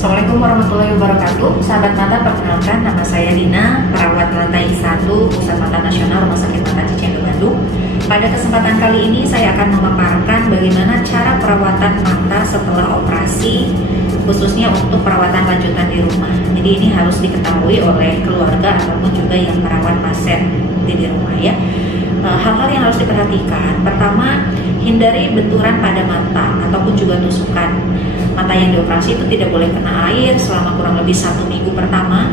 Assalamualaikum warahmatullahi wabarakatuh. Sahabat mata, perkenalkan nama saya Dina, perawat lantai 1 Pusat Mata Nasional Rumah Sakit Mata Cicendo Bandung. Pada kesempatan kali ini saya akan memaparkan bagaimana cara perawatan mata setelah operasi, khususnya untuk perawatan lanjutan di rumah. Jadi ini harus diketahui oleh keluarga ataupun juga yang merawat pasien di rumah ya. Hal-hal yang harus diperhatikan, pertama, hindari benturan pada mata ataupun juga tusukan. Mata yang dioperasi itu tidak boleh kena air selama kurang lebih 1 minggu pertama.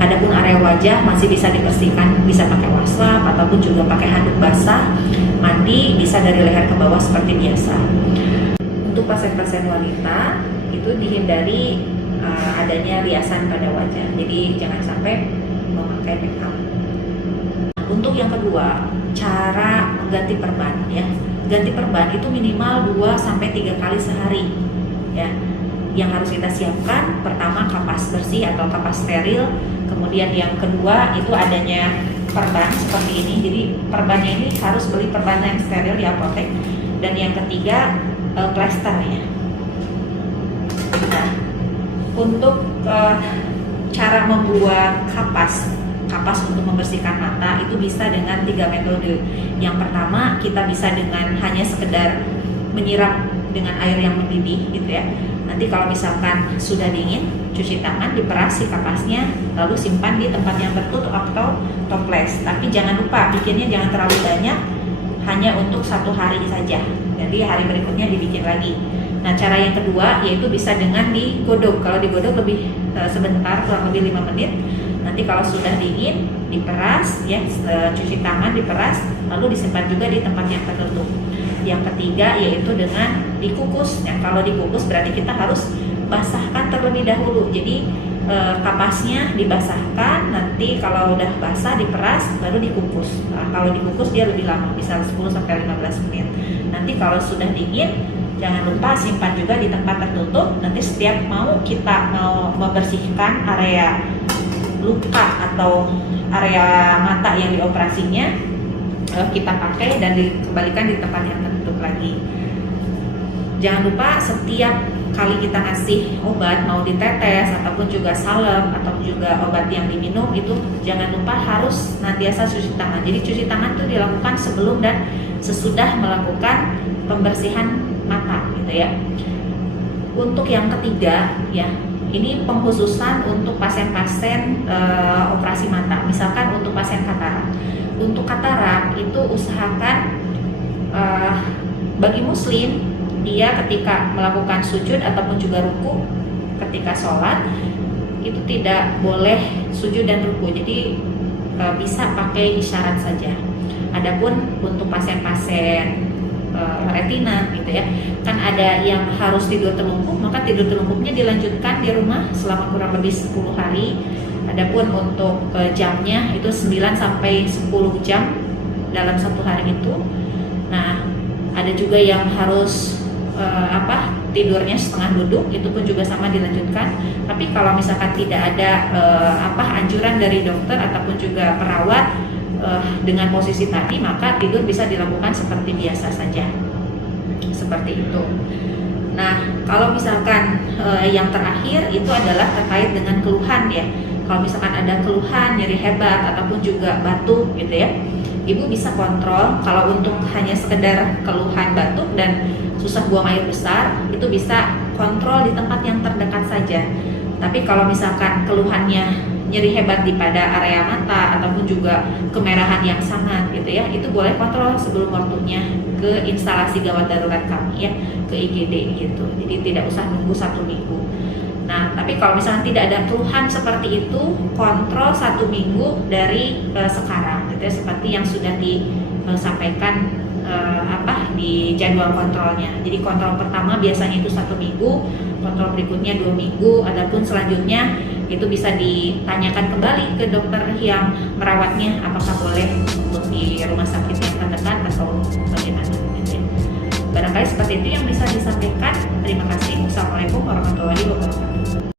Adapun area wajah masih bisa dibersihkan, bisa pakai wastafel ataupun juga pakai handuk basah. Mandi bisa dari leher ke bawah seperti biasa. Untuk pasien-pasien wanita itu dihindari adanya riasan pada wajah. Jadi jangan sampai memakai make up. Untuk yang kedua, cara mengganti perban ya. Ganti perban itu minimal 2-3 kali sehari ya. Yang harus kita siapkan, pertama kapas bersih atau kapas steril. Kemudian yang kedua itu adanya perban seperti ini. Jadi perbannya ini harus beli perban yang steril di apotek. Dan yang ketiga plasternya. Nah, untuk cara membuat kapas untuk membersihkan mata itu bisa dengan 3 metode. Yang pertama, kita bisa dengan hanya sekedar menyiram dengan air yang mendidih gitu ya. Nanti kalau misalkan sudah dingin, cuci tangan, diperas si kapasnya, lalu simpan di tempat yang tertutup atau toples. Tapi jangan lupa bikinnya jangan terlalu banyak, hanya untuk 1 hari saja. Jadi hari berikutnya dibikin lagi. Nah, cara yang kedua yaitu bisa dengan digodok. Kalau digodok lebih sebentar, kurang lebih 5 menit. Nanti kalau sudah dingin, diperas ya, cuci tangan, diperas, lalu disimpan juga di tempat yang tertutup. Yang ketiga yaitu dengan dikukus. Ya, kalau dikukus berarti kita harus basahkan terlebih dahulu. Jadi kapasnya dibasahkan, nanti kalau udah basah diperas, baru dikukus. Nah, kalau dikukus dia lebih lama, bisa 10-15 menit. Nanti kalau sudah dingin, jangan lupa simpan juga di tempat tertutup. Nanti setiap kita mau membersihkan area luka atau area mata yang dioperasinya, kita pakai dan dikembalikan di tempat yang tertutup lagi. Jangan lupa setiap kali kita ngasih obat, mau ditetes ataupun juga salep atau juga obat yang diminum, itu jangan lupa harus nantiasa cuci tangan. Jadi cuci tangan itu dilakukan sebelum dan sesudah melakukan pembersihan mata gitu ya. Untuk yang ketiga ya, ini pengkhususan untuk pasien-pasien operasi mata. Misalkan untuk pasien katarak. Untuk katarak itu usahakan bagi muslim, dia ketika melakukan sujud ataupun juga ruku ketika sholat itu tidak boleh sujud dan ruku. Jadi bisa pakai isyarat saja. Adapun untuk pasien-pasien retina gitu ya, kan ada yang harus tidur telungkup, maka tidur telungkupnya dilanjutkan di rumah selama kurang lebih 10 hari. Adapun untuk jamnya itu 9-10 jam dalam 1 hari itu. Nah, ada juga yang harus tidurnya setengah duduk, itu pun juga sama dilanjutkan. Tapi kalau misalkan tidak ada anjuran dari dokter ataupun juga perawat dengan posisi tadi, maka tidur bisa dilakukan seperti biasa saja. Seperti itu. Nah, kalau misalkan yang terakhir itu adalah terkait dengan keluhan ya. Kalau misalkan ada keluhan, nyeri hebat ataupun juga batuk gitu ya, ibu bisa kontrol. Kalau untuk hanya sekedar keluhan batuk dan susah buang air besar, itu bisa kontrol di tempat yang terdekat saja. Tapi kalau misalkan keluhannya nyeri hebat di pada area mata ataupun juga kemerahan yang sangat gitu ya, itu boleh kontrol sebelum waktunya ke instalasi gawat darurat kami ya, ke IGD gitu. Jadi tidak usah nunggu 1 minggu. Nah, tapi kalau misalnya tidak ada keluhan seperti itu, kontrol 1 minggu dari sekarang gitu ya, seperti yang sudah disampaikan di jadwal kontrolnya. Jadi kontrol pertama biasanya itu 1 minggu, kontrol berikutnya 2 minggu, adapun selanjutnya itu bisa ditanyakan kembali ke dokter yang merawatnya apakah boleh untuk di rumah sakit yang terdekat atau bagaimana gitu ya. Barangkali seperti itu yang bisa disampaikan. Terima kasih. Assalamualaikum warahmatullahi wabarakatuh.